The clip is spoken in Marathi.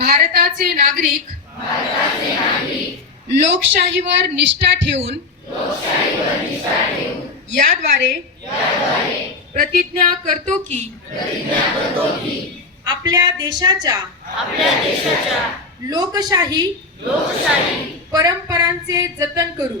भारताचे नागरिक लोकशाहीवर निष्ठा ठेवून याद्वारे प्रतिज्ञा करतो की आपल्या देशाच्या लोकशाही परंपरांचे जतन करू